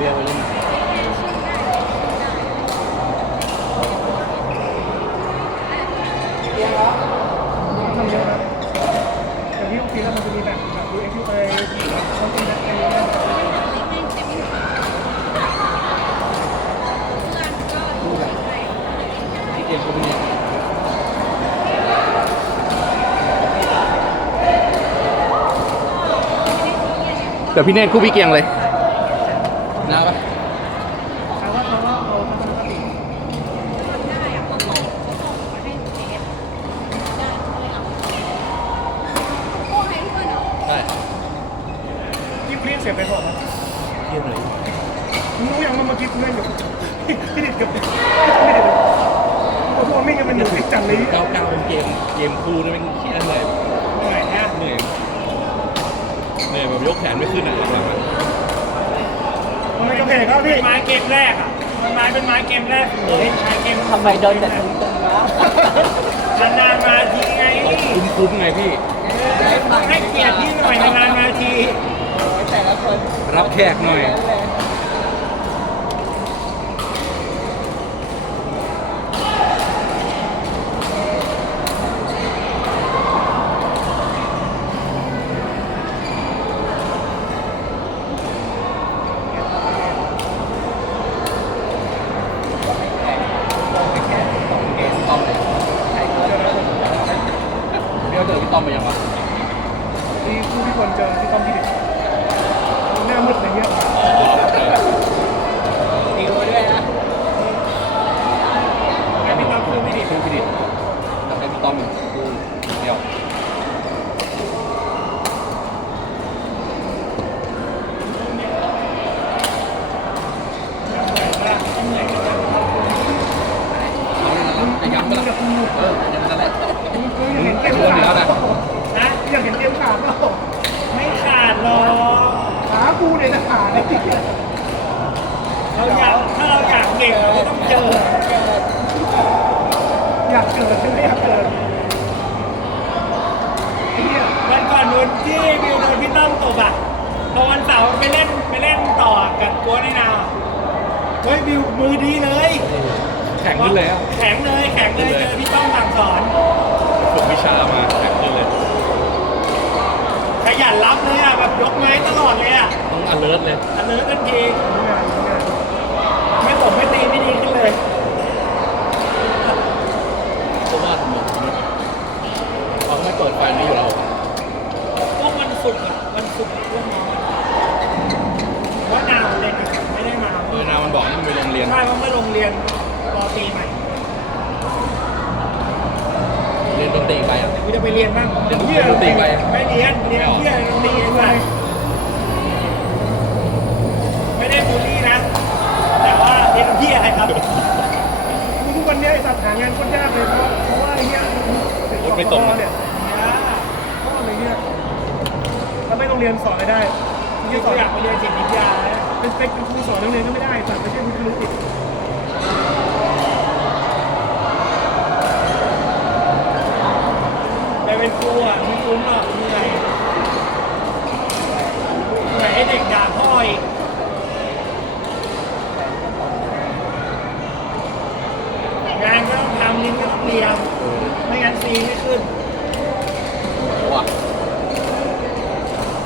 เบียร์ไปเลยที่ลูกทีแล้วมันจะมีแบบแบบดูเอ็กซ์เขย์ที่เขาเป็นยังไงเดี๋ยวพี่เนตคู่พี่เกียงเลย เรียกเสียไปก่อนนะเยี่ยมเลยมึงรู้ยังว่าเมื่อกี้กูเล่นอยู่ที่ดิดกับไม่ดิดเพราะว่าไม่งั้นมันหนุกจังเลยเก้าเก้าเป็นเกมเกมคู่นี่เป็นเชี่ยเหนื่อยเหนื่อยแน่เหนื่อยเหนื่อยแบบยกแขนไม่ขึ้นอะหลังๆอะทำไมกระเพกครับพี่ไม้เกมแรกอะมันไม้เป็นไม้เกมแรกเล่นใช้เกมทำไมโดนแต่ตึงๆวะนานๆมาทีไงคุ้มคุ้มๆไงพี่ ให้เกียรติพี่หน่อยนานๆมาที แต่ละคนรับแขกหน่อย เดี๋ยวเจอพี่ต้อมไปยังวะ ที่ผู้ที่ควรเจอที่ต้องที่ดิดหน้ามืดอะไรเงี้ย ดิวด้วยนะ แค่พี่ต้องคือไม่ดิ ชื่อพี่ดิษแล้วให้พี่ ต้อมดูเดียวจะย้ำไปแล้วเออยังนั่นแหละมึงอยากเห็นเกมชวนอยู่แล้วนะนะอยากเห็นเกมขาดเปล่าไม่ขาดหรอกขากูเนี่ยจะขาดเราอยากถ้าเราอยากเก่งเราก็ต้องเจอ อยากเกิดใช่ไหมอยากเกิด วันก่อนโดนที่บิวโดนพี่ต้อมตบอะพอวันเสาร์ไปเล่นไปเล่นต่อกับกัวในนาเฮ้ยบิวมือดีเลยแข่งขึ้นเลยอะแข็งเลยแข็งเลยเจอพี่ต้อมสั่งสอนฝึกวิชามาแข่งขึ้นเลยขยันรับเลยอะแบบยกไม้ตลอดเลยอะต้อง alert เลยอันเลิศทันทีไม่ผมไม่ตีไม่ดีขึ้นเลย เพราะว่าทำไมเขาไม่เปิดไฟนี้อยู่แล้ว พวกวันศุกร์อะวันศุกร์พวกน้องว่าดาวเด็กอะไม่ได้มา เออนามันบอกนี่มันไปโรงเรียน ใช่เพราะไม่โรงเรียนรอปีใหม่ เรียนดนตรีไปอะ กู จะไปเรียนบ้างเรียนดนตรีไปไม่เรียนเรียนเพื่อดนตรีไปไม่ได้บูลลี่นะ แต่ว่าเรียนเพื่อะไรครับทุกวันนี้ไอ้สัตว์หางานโคตรยากเลยเพราะเพราะว่าไอ้เนี้ยรถไม่ตรงเนี่ยเพราะอะไรเนี่ยถ้าไม่โรงเรียนสอนไม่ได้ที่สอนอยากไปเรียนจิตวิทยาเป็นเป็นครูสอนนักเรียนก็ไม่ได้สัตว์ไม่ใช่ครูรู้อีกแต่ เป็นครูอะมีคุ้มหรอกเหนื่อยเหนื่อยให้เด็กด่าพ่ออีกงานก็ต้องทำนิ้นก็ต้องเรียนไม่งั้นซีไม่ขึ้นว่ะ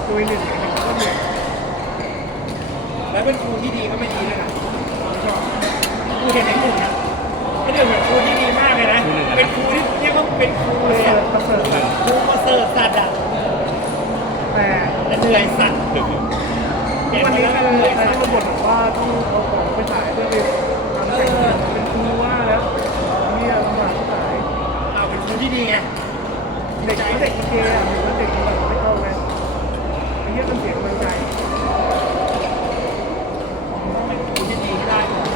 คุยหนึ่งก็เหนื่อยแล้วเป็นครูที่ดีก็ไม่ดีด้วยนะครูเห็นไอ้หนึ่งนะไอ้หนึ่งเป็นครูที่ดีมากเลยนะ เป็นครู เรียกว่าเป็นครูเลยอะประเสริฐครูประเสริฐสัตว์อะแต่เหนื่อยสัตว์เห็นวันนี้ก็เลยใครต้องมาบ่นบอกว่าต้องเอาของไปขายเพื่อไปทำแต่งเป็นครูว่าแล้วเนี่ยลำบากที่ขายเอาเป็นครูที่ดีไง เด็กเด็กโอเคอะเด็กแบบไม่เข้าไงไอ้เหี้ยมันเสียกำลังใจเป็นครูที่ดีให้ได้ก่อน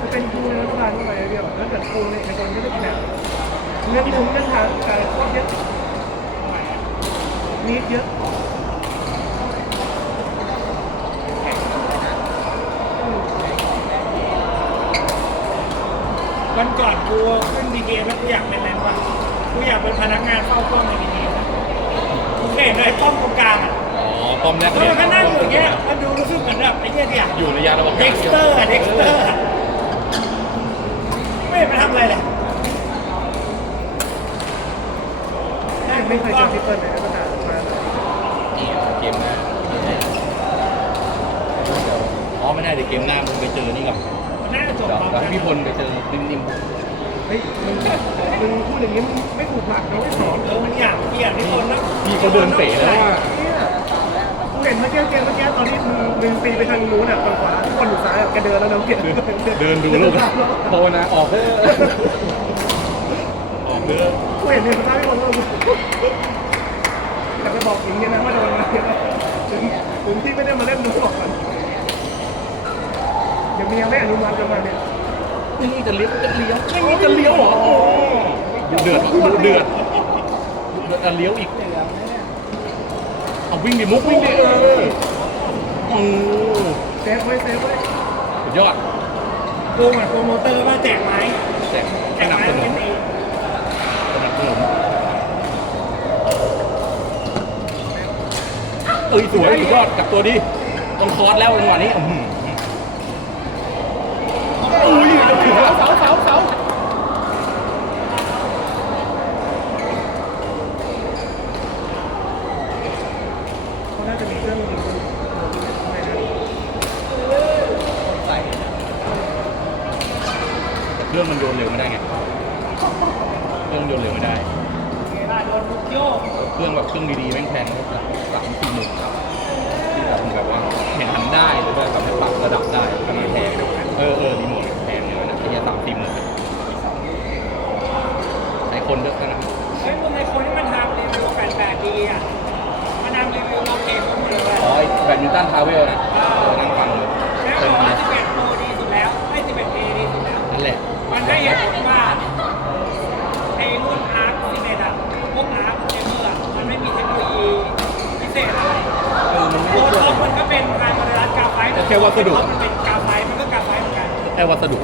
จะเป็นค รูในรัฐบาเท่าไหร่เดียวแล้วเกิดครูในเอกชนก็จะเป็นแบบเรื่องมุมเรื่องทางการข้อเยอะนิดเยอะวันก่อนกูขึ้นดีเกแล้วกูอยากเป็นอะไรวะกูอยากเป็นพนักงานเฝ้ากล้องในดีเกกูเห็นเลยกล้องตรงกลางอะอ๋อป้อมแรกแล้วมันก็นั่งอยู่อย่างเงี้ยมันดูรู้สึกเหมือนแบบไอ้เหี้ยเนี่ยอยู่ในยานอวกาศเด็กสเตอร์อะเด็กสเตอร์ ไม่เห็นมันทำอะไรเลยไม่เคยเจอที่เปิดเลยตั้งแต่มาเกมหน้าอ๋อไม่ได้เดี๋ยวเกมหน้ามึงไปเจอนี่กับน่าจะจบเดี๋ยวพร้อมเดี๋ยวกัให้นพี่พลไปเจอนิ่มเฮ้ยมึงมึงพูดอย่างนี้มึงไม่ควรถูกหลักน้องที่สองเออมันอยากเปลี่ยนที่คนนะพี่เขาเดินเป๋แล้วว่ากู เห็นเมื่อกี้เกมเมื่อกี้ตอนที่มึงมึงตีไปทางนู้นอะฝั่งขวาทุกคนอยู่ซ้ายอะแกเดินแล้วน้องเปลี่ยนเดินดูลูกภาวนาออกเถอะออกเถอะกูเห็นเนี่ยซ้ายพี่คนก็แต่ไปบอกอย่างนี้นะว่าโดนมาเยอะถึงถึงที่ไม่ได้มาเล่นดูบอกมันเดี๋ยวมียังไม่อนุมัติกันมาเนี่ยนี่จะเลี้ยวจะเลี้ยวนี่จะเลี้ยวเหรอโอ้ดูเดือดดูเดือดจะเลี้ยวอีก เหลืองนะเนี่ย เอา วิ่งดิมุกวิ่งดิเออโอ้เซฟไว้เซฟไว้สุดยอดโกงอะโกงโมเตอร์ว่าแจกไม้แจกแจให้กนำไม้สนุเป็นนตีสนับสนุนเอ้ยสวยสุดยอดกลับตัวดีต้องคอร์สแล้วจังหวะนี้อื้อหืออุ้ยจะถึงแล้วเสาเสาเสา เขาน่า จะมีเครื่องยิงไม่นะใส่แต่เครื่องมันโยนเร็วไม่ได้ไง เครื่องโยนเร็วไม่ได้เวลาโดนลุกโยเครื่องแบบเครื่องดีๆแม่งแพงก็สามสี่หมื่นที่แบบแบบว่าแข่งขันได้หรือว่าแบบปรับระดับได้ก็ไม่แพงเออเออรีโมทแพงเลยนะไอ้เหี้ยสามสี่หมื่นใช้คนเยอะขนาด ดมินตันทาวเวลนะเออนั่งฟังเลยแล้วเติบมอกมาว่า11โปรดีสุดแล้วไอ้11 A ดีสุดแล้ว นั่นแหละ มันให้เหตุผลว่าไอ้รุ่นอาร์ค11อะพวกอาร์คเกมเมอร์อะมันไม่มีเทคโนโลยีพิเศษอะไรเออมันโปไม่รได้ท็อปมันก็เป็นการบริรัตกราไฟต์แค่วัสดุ มันเป็นกราไฟต์มันก็กราไฟต์เหมือนกัน แค่วัสดุ